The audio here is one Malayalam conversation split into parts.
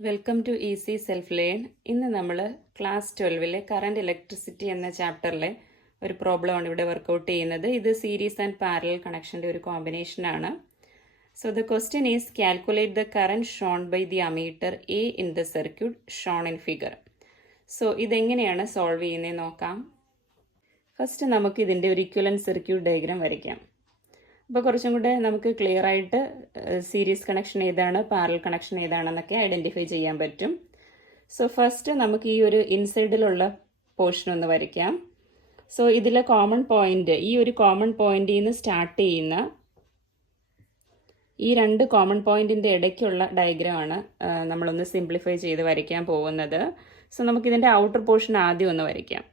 Welcome to easy self learn. ഇന്ന് നമ്മൾ ക്ലാസ് 12 കറണ്ട് ഇലക്ട്രിസിറ്റി എന്ന ചാപ്റ്ററിലെ ഒരു പ്രോബ്ലമാണ് ഇവിടെ വർക്കൗട്ട് ചെയ്യുന്നത്. ഇത് സീരീസ് ആൻഡ് പാരലൽ കണക്ഷൻ്റെ ഒരു കോമ്പിനേഷനാണ്. So the question is calculate the current shown by the ammeter A in the circuit shown in figure. So ഇതെങ്ങനെയാണ് സോൾവ് ചെയ്യുന്നത് നോക്കാം. ഫസ്റ്റ് നമുക്ക് ഇതിൻ്റെ ഒരു ഇക്വലൻറ്റ് സർക്യൂട്ട് ഡയഗ്രാം വരയ്ക്കാം. അപ്പോൾ കുറച്ചും കൂടെ നമുക്ക് ക്ലിയർ ആയിട്ട് സീരീസ് കണക്ഷൻ ഏതാണ്, പാരലൽ കണക്ഷൻ ഏതാണെന്നൊക്കെ ഐഡൻറ്റിഫൈ ചെയ്യാൻ പറ്റും. സോ ഫസ്റ്റ് നമുക്ക് ഈ ഒരു ഇൻസൈഡിലുള്ള പോർഷൻ ഒന്ന് വരയ്ക്കാം. സോ ഇതിലെ കോമൺ പോയിന്റ്, ഈ ഒരു കോമൺ പോയിന്റിൽ നിന്ന് സ്റ്റാർട്ട് ചെയ്യുന്ന ഈ രണ്ട് കോമൺ പോയിന്റിൻ്റെ ഇടയ്ക്കുള്ള ഡയഗ്രമാണ് നമ്മളൊന്ന് സിംപ്ലിഫൈ ചെയ്ത് വരയ്ക്കാൻ പോകുന്നത്. സോ നമുക്കിതിൻ്റെ ഔട്ടർ പോർഷൻ ആദ്യം ഒന്ന് വരയ്ക്കാം.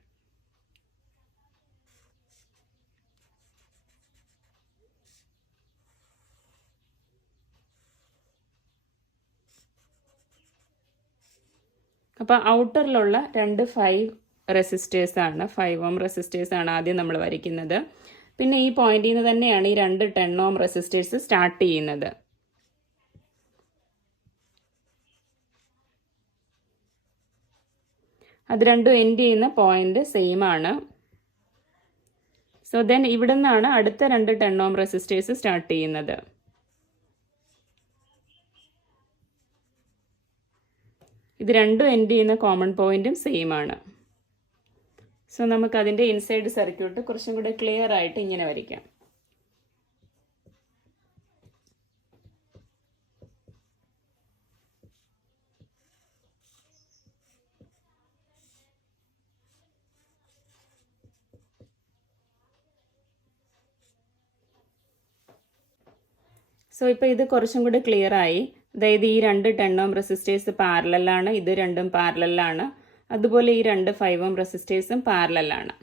അപ്പോൾ ഔട്ടറിലുള്ള രണ്ട് 5 റെസിസ്റ്റേഴ്സാണ്, 5 ഓം റെസിസ്റ്റേഴ്സാണ് ആദ്യം നമ്മൾ വരയ്ക്കുന്നത്. പിന്നെ ഈ പോയിന്റിൽ നിന്ന് തന്നെയാണ് ഈ രണ്ട് 10 ഓം റെസിസ്റ്റേഴ്സ് സ്റ്റാർട്ട് ചെയ്യുന്നത്. അത് രണ്ടും എൻഡ് ചെയ്യുന്ന പോയിന്റ് സെയിം ആണ്. സോ ദെൻ ഇവിടെ നിന്നാണ് അടുത്ത രണ്ട് 10 ഓം റെസിസ്റ്റേഴ്സ് സ്റ്റാർട്ട് ചെയ്യുന്നത്. ഇത് രണ്ടും എൻഡ് ചെയ്യുന്ന കോമൺ പോയിന്റും സെയിം ആണ്. സോ നമുക്ക് അതിൻ്റെ ഇൻസൈഡ് സർക്യൂട്ട് കുറച്ചും കൂടെ ക്ലിയർ ആയിട്ട് ഇങ്ങനെ വരയ്ക്കാം. സോ ഇപ്പോൾ ഇത് കുറച്ചും കൂടെ ക്ലിയർ ആയി. അതായത് ഈ രണ്ട് 10 ഓം റെസിസ്റ്റേഴ്സ് പാരലലാണ്, ഇത് രണ്ടും പാരലലാണ്. അതുപോലെ ഈ രണ്ട് 5 ഓം റെസിസ്റ്റേഴ്സും പാരലലാണ്.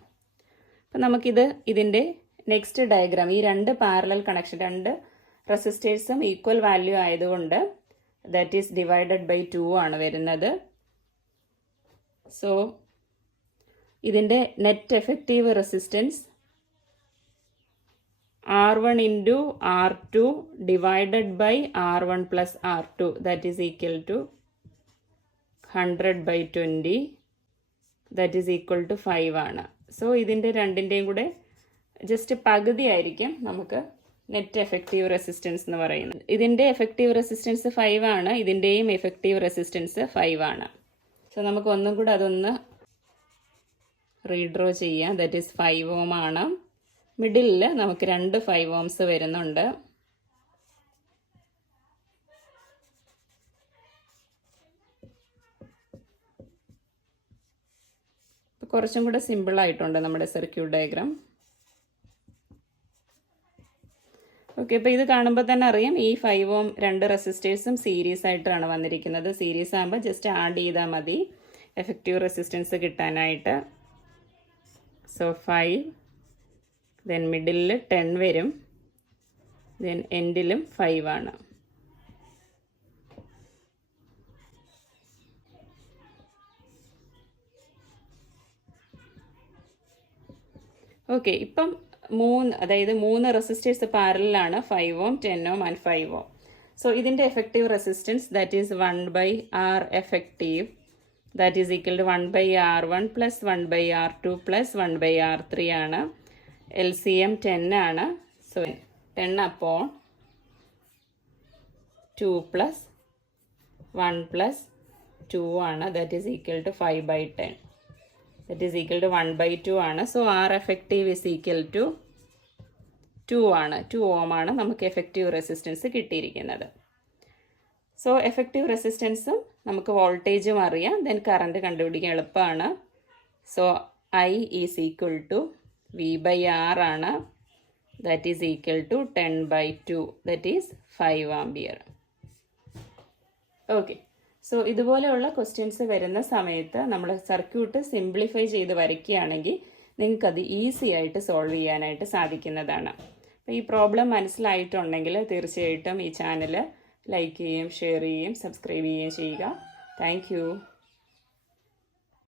അപ്പം നമുക്കിത് ഇതിൻ്റെ നെക്സ്റ്റ് ഡയഗ്രാം, ഈ രണ്ട് പാരലൽ കണക്ഷൻ, രണ്ട് റെസിസ്റ്റേഴ്സും ഈക്വൽ വാല്യൂ ആയതുകൊണ്ട് ദാറ്റ് ഈസ് ഡിവൈഡഡ് ബൈ 2 ആണ് വരുന്നത്. സോ ഇതിൻ്റെ net effective resistance R1 into R2 divided by R1 plus R2, that is equal to 100 by 20, that is equal to 5 ആണ്. സോ ഇതിൻ്റെ രണ്ടിൻ്റെയും കൂടെ ജസ്റ്റ് പകുതി ആയിരിക്കും നമുക്ക് നെറ്റ് എഫക്റ്റീവ് റെസിസ്റ്റൻസ് എന്ന് പറയുന്നത്. ഇതിൻ്റെ എഫക്റ്റീവ് റെസിസ്റ്റൻസ് 5 ആണ്, ഇതിൻ്റെയും എഫക്റ്റീവ് റെസിസ്റ്റൻസ് 5 ആണ്. സോ നമുക്ക് ഒന്നും കൂടെ അതൊന്ന് റീഡ്രോ ചെയ്യാം. ദാറ്റ് ഈസ് 5 ഓം ആണ്. മിഡിലിൽ നമുക്ക് രണ്ട് 5 ഓംസ് വരുന്നുണ്ട്. കുറച്ചും കൂടെ സിമ്പിൾ ആയിട്ടുണ്ട് നമ്മുടെ സർക്യൂട്ട് ഡയഗ്രാം. ഓക്കെ, ഇപ്പോൾ ഇത് കാണുമ്പോൾ തന്നെ അറിയാം ഈ 5 ഓം രണ്ട് റെസിസ്റ്റേഴ്സും സീരീസ് ആയിട്ടാണ് വന്നിരിക്കുന്നത്. സീരീസ് ആകുമ്പോൾ ജസ്റ്റ് ആഡ് ചെയ്താൽ മതി എഫക്റ്റീവ് റെസിസ്റ്റൻസ് കിട്ടാനായിട്ട്. സോ 5, ദെൻ മിഡിലിൽ 10 വരും, ദെൻ എൻഡിലും 5 ആണ്. ഓക്കെ, ഇപ്പം അതായത് മൂന്ന് റെസിസ്റ്റേഴ്സ് പാരലാണ്, 5 ohm 10 ohm and 5 ohm. So ഇതിൻ്റെ effective resistance that is 1 by R effective, that is equal to 1 by R1 plus 1 by R2 plus 1 by R3 ആണ്. LCM 10 ആണ്. സോ 10 upon 2 plus 1 plus 2 ആണ്. That is equal to 5 by 10. That is equal to 1 by 2 ആണ്. So R effective is equal to 2 ആണ്. 2 ഓം ആണ് നമുക്ക് എഫക്റ്റീവ് റെസിസ്റ്റൻസ് കിട്ടിയിരിക്കുന്നത്. സോ എഫക്റ്റീവ് റെസിസ്റ്റൻസും നമുക്ക് വോൾട്ടേജും അറിയാം, ദെൻ കറണ്ട് കണ്ടുപിടിക്കാൻ എളുപ്പമാണ്. So I is equal to V by R ആണ്. That is equal to 10 by 2, that is 5 ampere. Okay, so ഇതുപോലെയുള്ള ക്വസ്റ്റ്യൻസ് വരുന്ന സമയത്ത് നമ്മൾ സർക്യൂട്ട് സിംപ്ലിഫൈ ചെയ്ത് വരയ്ക്കുകയാണെങ്കിൽ നിങ്ങൾക്കത് ഈസി ആയിട്ട് സോൾവ് ചെയ്യാനായിട്ട് സാധിക്കുന്നതാണ്. അപ്പോൾ ഈ പ്രോബ്ലം മനസ്സിലായിട്ടുണ്ടെങ്കിൽ തീർച്ചയായിട്ടും ഈ ചാനൽ ലൈക്ക് ചെയ്യുകയും ഷെയർ ചെയ്യുകയും സബ്സ്ക്രൈബ് ചെയ്യുകയും ചെയ്യുക. താങ്ക്